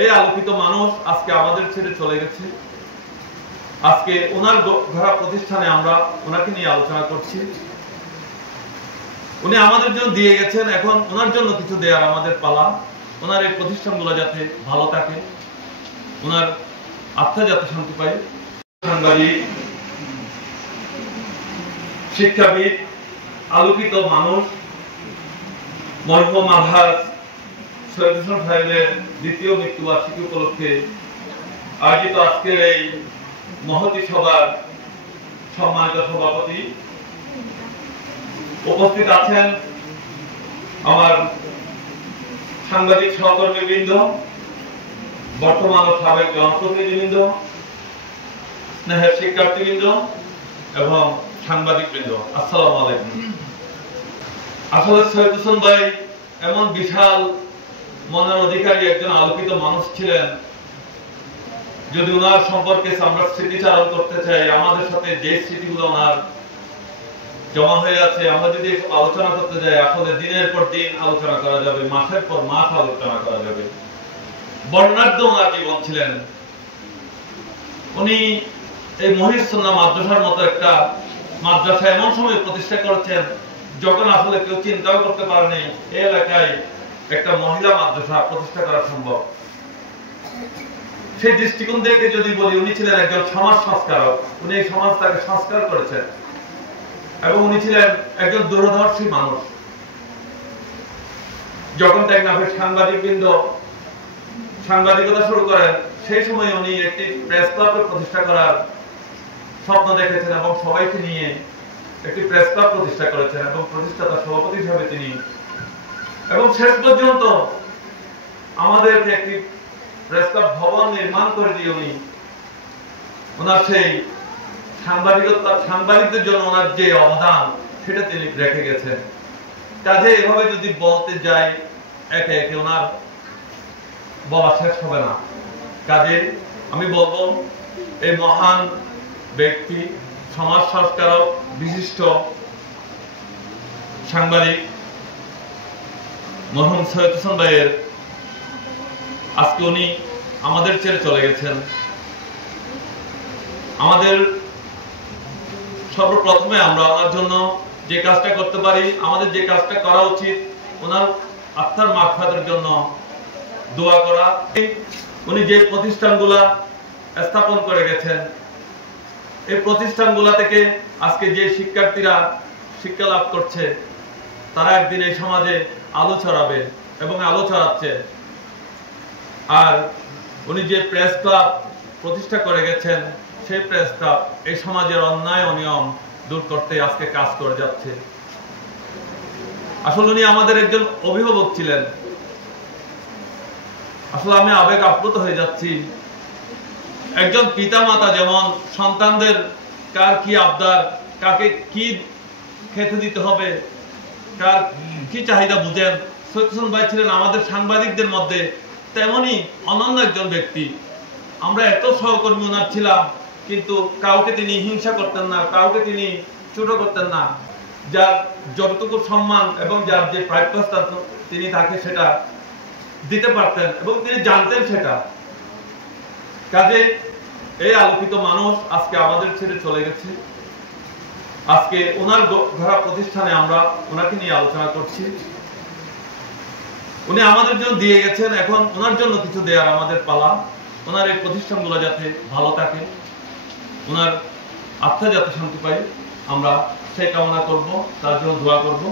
এই আলোকিত মানুষ আজকে আমাদের ছেড়ে চলে গেছে। আজকে ওনার গড়া প্রতিষ্ঠানে আমরা ওনাকে নিয়ে আলোচনা করছি। উনি আমাদের জন্য দিয়ে গেছেন, এখন ওনার জন্য কিছু দেওয়ার আমাদের পালা। ওনার এই প্রতিষ্ঠানগুলো যাতে ভালো থাকে, ওনার আত্মা যাতে শান্তি পায়। সাংবাদিক, শিক্ষাবিদ, আলোকিত মানুষ মরহুম আলহাজ সৈয়দ হোসেন সাহেবের দ্বিতীয় মৃত্যুবার্ষিকী উপলক্ষে আয়োজিত আজকের এই মহতী সভার সম্মানিত সভাপতি, উপস্থিত আছেন আমার সাংবাদিক সহকর্মীবৃন্দ, বর্তমান ও সাবেক জনপ্রতিনিধিবৃন্দ, স্নেহের শিক্ষার্থীবৃন্দ এবং সাংবাদিকবৃন্দ, আসসালামু আলাইকুম। আসলে সৈয়দ হোসেন ভাই এমন বিশাল মনের অধিকারী একজন আলোকিত মানুষ ছিলেন। যদি ওনার সম্পর্কে আমরা স্মৃতিচারণ করতে চাই, আমাদের সাথে যে স্মৃতিগুলো ওনার জমা হয়ে আছে, আমরা যদি আলোচনা করতে যাই, আসলে দিনের পর দিন আলোচনা করা যাবে, মাসের পর মাস আলোচনা করা যাবে। বর্ণাঢ্য ওনার জীবন ছিলেন। উনি এই মহিউস সুন্নাহ মাদ্রাসার মতো একটা মাদ্রাসা এমন সময় প্রতিষ্ঠা করেছেন যখন আসলে কেউ চিন্তাও করতে পারেনি এই এলাকায় একটা মহিলা মাদ্রাসা প্রতিষ্ঠা করা সম্ভব। সেই দৃষ্টিকোণ থেকে যদি বলি, উনি ছিলেন একজন সমাজ সংস্কারক। উনি এই সমাজটাকে সংস্কার করেছেন এবং উনি ছিলেন একজন দূরদর্শী মানুষ। যখন টেকনাফের সাংবাদিকবৃন্দ সাংবাদিকতা শুরু করেন, সেই সময় উনি একটি প্রেস ক্লাব প্রতিষ্ঠা করার স্বপ্ন দেখেছেন এবং সবাইকে নিয়ে একটি প্রেস ক্লাব প্রতিষ্ঠা করেছেন এবং প্রতিষ্ঠাতা সভাপতি হিসেবে তিনি, এবং শেষ পর্যন্ত আমাদেরকে একটি প্রেস ক্লাব ভবন নির্মাণ করে দিয়ে উনি ওনার সেই সাংবাদিকদের জন্য ওনার যে অবদান সেটা তিনি রেখে গেছেন। কাজে এভাবে যদি বলতে যাই, একে একে ওনার বলা শেষ হবে না। কাজে আমি বলবো, এই মহান ব্যক্তি, সমাজ সংস্কারক, বিশিষ্ট সাংবাদিক মরহুম সৈয়দ হোসেন ভাইয়ের আজকে উনি আমাদের ছেড়ে চলে গেছেন। আমাদের সর্বপ্রথমে আমরা ওনার জন্য যে কাজটা করতে পারি, আমাদের যে কাজটা করা উচিত, ওনার আত্মার মাগফিরাতের জন্য দোয়া করা। উনি যে প্রতিষ্ঠানগুলা স্থাপন করে গেছেন, এই প্রতিষ্ঠানগুলা থেকে আজকে যে শিক্ষার্থীরা শিক্ষা লাভ করছে, তারা একদিন এই সমাজে আলো ছড়াবে এবং আলো ছড়াচ্ছে। আর উনি যে প্রেস ক্লাব প্রতিষ্ঠা করে গেছেন, সেই প্রেস ক্লাব এই সমাজের অন্যায় অনিয়ম দূর করতে আজকে কাজ করে যাচ্ছে। আসলে উনি আমাদের একজন অভিভাবক ছিলেন। আসলে আমি আবেগ আপ্লুত হয়ে যাচ্ছি। একজন পিতা মাতা যেমন সন্তানদের কার কি আবদার, কাকে কি খেতে দিতে হবে, কার কি চাহিদা বুঝেন, সৈয়দ হোসেন ভাই ছিলেন আমাদের সাংবাদিকদের মধ্যে তেমনি অনন্য একজন ব্যক্তি। আমরা এত সহকর্মী ওনার ছিলাম, কিন্তু কাউকে তিনি হিংসা করতেন না, কাউকে তিনি ছোট করতেন না। যার যতটুকু সম্মান এবং যার যে প্রাপ্যতা তিনি তাকে সেটা দিতে পারতেন এবং তিনি জানতেন সেটা। কাজে এই আলোকিত মানুষ আজকে আমাদের ছেড়ে চলে গেছে। আজকে ওনার গড়া প্রতিষ্ঠানে আমরা ওনাকে নিয়ে আলোচনা করছি। উনি আমাদের জন্য দিয়ে গেছেন, এখন ওনার জন্য কিছু দেওয়ার আমাদের পালা। ওনার এই প্রতিষ্ঠানগুলো যাতে ভালো থাকে, ওনার আত্মা যাতে শান্তি পায়, আমরা সেই কামনা করব, তার জন্য দোয়া করব।